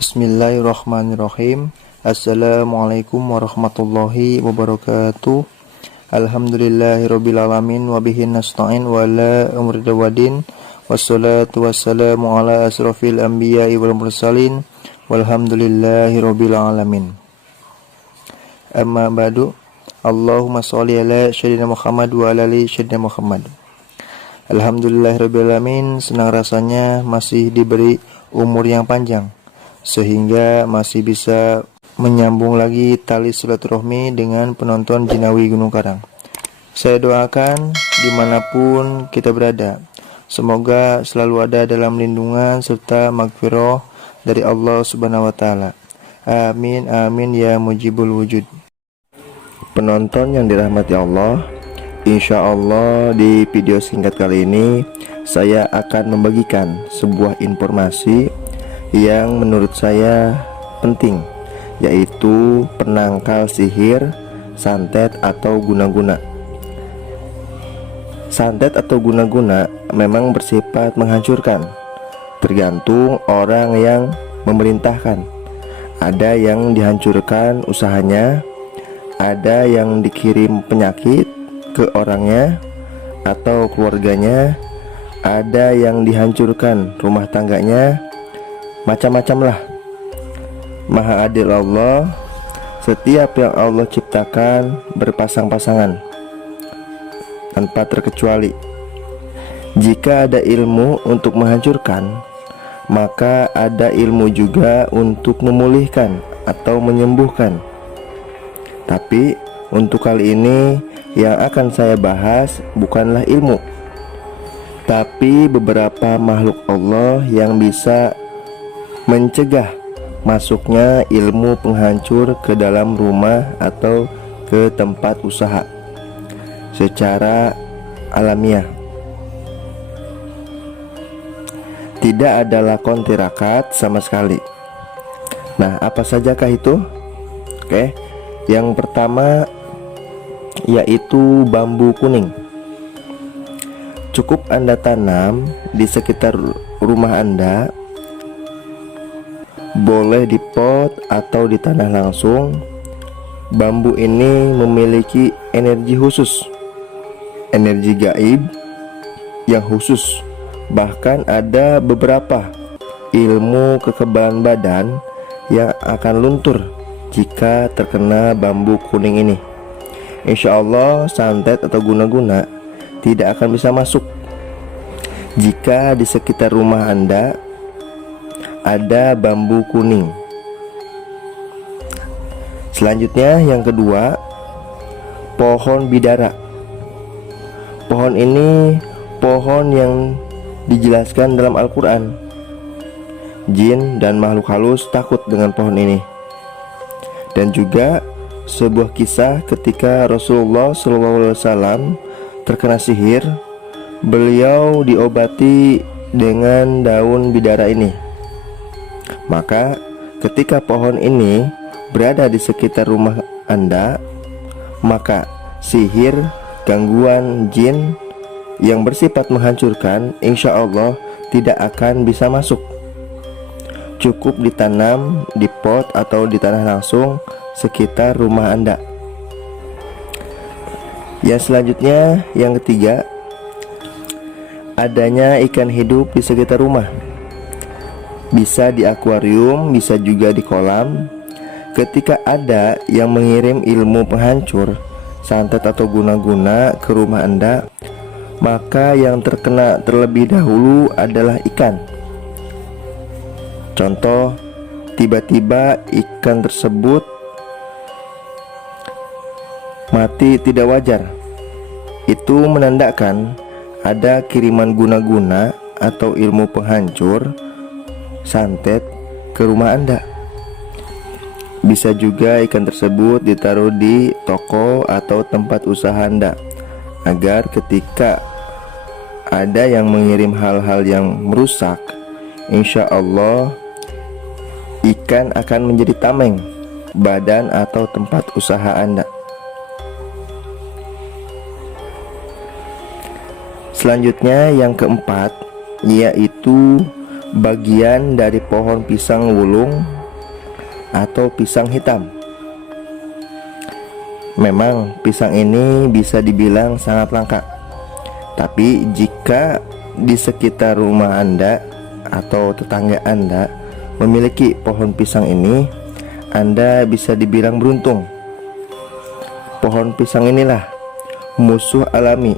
Bismillahirrahmanirrahim. Assalamualaikum warahmatullahi wabarakatuh. Alhamdulillahirrabbilalamin. Wabihi nasta'in wa ala umri dawadin. Wassalatu wassalamu ala asrafil anbiya'i wal mursalin. Walhamdulillahirrabbilalamin. Amma ba'du. Allahumma sholli ala sayyidina Muhammad wa ala ali sayyidina Muhammad. Alhamdulillahirrabbilalamin. Senang rasanya masih diberi umur yang panjang, sehingga masih bisa menyambung lagi tali silaturahmi dengan penonton Jinawi Gunung Karang. Saya doakan dimanapun kita berada, semoga selalu ada dalam lindungan serta maghfirah dari Allah Subhanahu wa Ta'ala. Amin amin ya mujibul wujud. Penonton yang dirahmati Allah, insya Allah di video singkat kali ini saya akan membagikan sebuah informasi yang menurut saya penting, yaitu penangkal sihir, santet atau guna-guna. Santet atau guna-guna memang bersifat menghancurkan, tergantung orang yang memerintahkan. Ada yang dihancurkan usahanya, ada yang dikirim penyakit ke orangnya atau keluarganya, ada yang dihancurkan rumah tangganya. Macam-macam lah. Maha adil Allah, setiap yang Allah ciptakan berpasang-pasangan tanpa terkecuali. Jika ada ilmu untuk menghancurkan, maka ada ilmu juga untuk memulihkan atau menyembuhkan. Tapi untuk kali ini yang akan saya bahas bukanlah ilmu, tapi beberapa makhluk Allah yang bisa mencegah masuknya ilmu penghancur ke dalam rumah atau ke tempat usaha secara alamiah. Tidak ada lakon tirakat sama sekali. Nah, apa sajakah itu? Oke, yang pertama yaitu bambu kuning. Cukup Anda tanam di sekitar rumah Anda, boleh di pot atau di tanah langsung. Bambu ini memiliki energi khusus, energi gaib yang khusus. Bahkan ada beberapa ilmu kekebalan badan yang akan luntur jika terkena bambu kuning ini. Insya Allah santet atau guna-guna tidak akan bisa masuk jika di sekitar rumah Anda ada bambu kuning. Selanjutnya yang kedua, pohon bidara. Pohon ini pohon yang dijelaskan dalam Al-Quran. Jin dan makhluk halus takut dengan pohon ini. Dan juga sebuah kisah ketika Rasulullah SAW terkena sihir, beliau diobati dengan daun bidara ini. Maka ketika pohon ini berada di sekitar rumah Anda, maka sihir, gangguan jin yang bersifat menghancurkan insya Allah tidak akan bisa masuk. Cukup ditanam di pot atau di tanah langsung sekitar rumah Anda. Yang selanjutnya, yang ketiga, adanya ikan hidup di sekitar rumah. Bisa di akuarium, bisa juga di kolam. Ketika ada yang mengirim ilmu penghancur, santet atau guna-guna ke rumah Anda, maka yang terkena terlebih dahulu adalah ikan. Contoh, tiba-tiba ikan tersebut mati tidak wajar. Itu menandakan ada kiriman guna-guna atau ilmu penghancur santet ke rumah Anda. Bisa juga ikan tersebut ditaruh di toko atau tempat usaha Anda, agar ketika ada yang mengirim hal-hal yang merusak, insya Allah ikan akan menjadi tameng badan atau tempat usaha Anda. Selanjutnya yang keempat, yaitu bagian dari pohon pisang wulung atau pisang hitam. Memang pisang ini bisa dibilang sangat langka, tapi jika di sekitar rumah Anda atau tetangga Anda memiliki pohon pisang ini, Anda bisa dibilang beruntung. Pohon pisang inilah musuh alami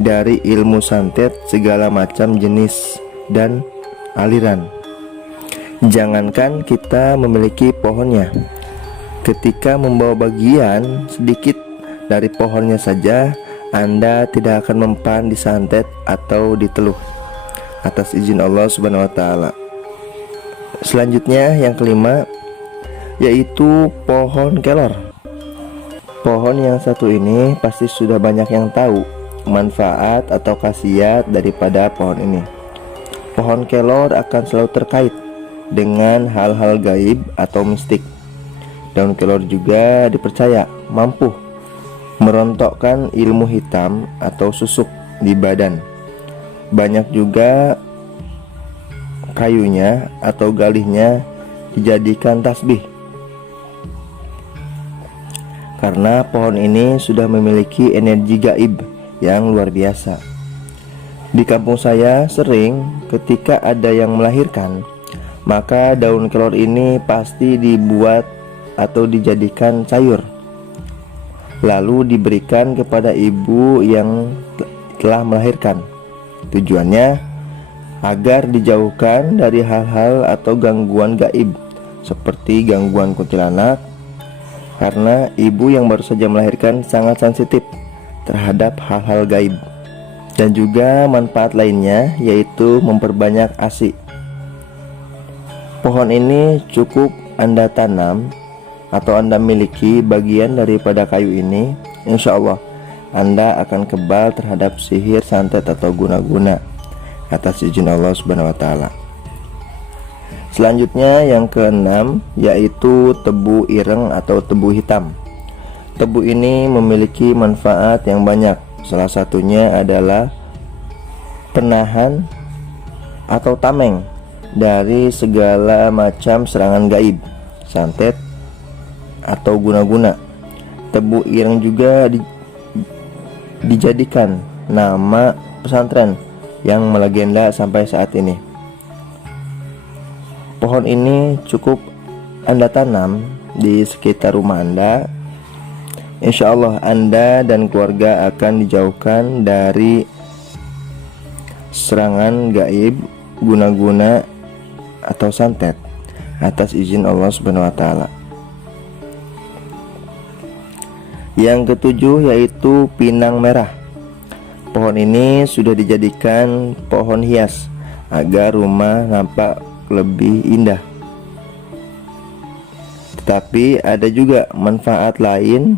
dari ilmu santet segala macam jenis dan aliran. Jangankan kita memiliki pohonnya, ketika membawa bagian sedikit dari pohonnya saja, Anda tidak akan mempan disantet atau diteluh atas izin Allah Subhanahu wa taala. Selanjutnya yang kelima, yaitu pohon kelor. Pohon yang satu ini pasti sudah banyak yang tahu manfaat atau khasiat daripada pohon ini. Pohon kelor akan selalu terkait dengan hal-hal gaib atau mistik. Daun kelor juga dipercaya mampu merontokkan ilmu hitam atau susuk di badan. Banyak juga kayunya atau galihnya dijadikan tasbih, karena pohon ini sudah memiliki energi gaib yang luar biasa. Di kampung saya sering ketika ada yang melahirkan, maka daun kelor ini pasti dibuat atau dijadikan sayur, lalu diberikan kepada ibu yang telah melahirkan. Tujuannya agar dijauhkan dari hal-hal atau gangguan gaib seperti gangguan kuntilanak, karena ibu yang baru saja melahirkan sangat sensitif terhadap hal-hal gaib. Dan juga manfaat lainnya yaitu memperbanyak ASI. Pohon ini cukup Anda tanam atau Anda miliki bagian daripada kayu ini, insya Allah Anda akan kebal terhadap sihir, santet atau guna-guna atas izin Allah Subhanahu wa taala. Selanjutnya yang keenam, yaitu tebu ireng atau tebu hitam. Tebu ini memiliki manfaat yang banyak. Salah satunya adalah penahan atau tameng dari segala macam serangan gaib, santet atau guna-guna. Tebu ireng juga dijadikan nama pesantren yang melegenda sampai saat ini. Pohon ini cukup Anda tanam di sekitar rumah Anda. Insya Allah Anda dan keluarga akan dijauhkan dari serangan gaib, guna-guna atau santet atas izin Allah Subhanahu wa taala. Yang ketujuh yaitu pinang merah. Pohon ini sudah dijadikan pohon hias agar rumah nampak lebih indah. Tetapi ada juga manfaat lain,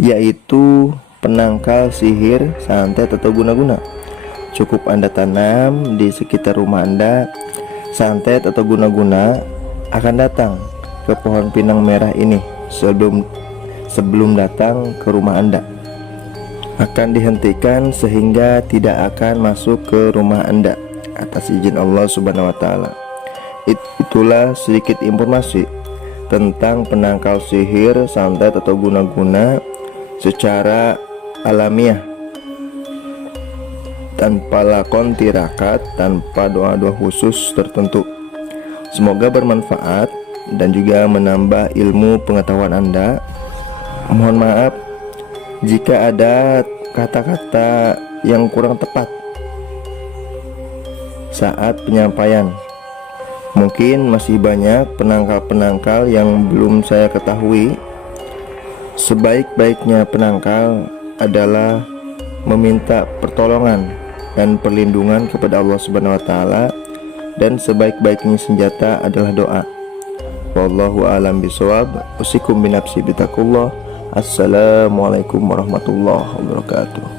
yaitu penangkal sihir, santet atau guna-guna. Cukup Anda tanam di sekitar rumah Anda. Santet atau guna-guna akan datang ke pohon pinang merah ini sebelum datang ke rumah Anda. Akan dihentikan sehingga tidak akan masuk ke rumah Anda atas izin Allah Subhanahu wa taala. Itulah sedikit informasi tentang penangkal sihir, santet atau guna-guna secara alamiah, tanpa lakon tirakat, tanpa doa-doa khusus tertentu. Semoga bermanfaat dan juga menambah ilmu pengetahuan Anda. Mohon maaf jika ada kata-kata yang kurang tepat saat penyampaian. Mungkin masih banyak penangkal-penangkal yang belum saya ketahui. Sebaik-baiknya penangkal adalah meminta pertolongan dan perlindungan kepada Allah Subhanahu wa taala, dan sebaik-baiknya senjata adalah doa. Wallahu a'lam bishawab. Usikum binafsi bitaqullah. Assalamualaikum warahmatullahi wabarakatuh.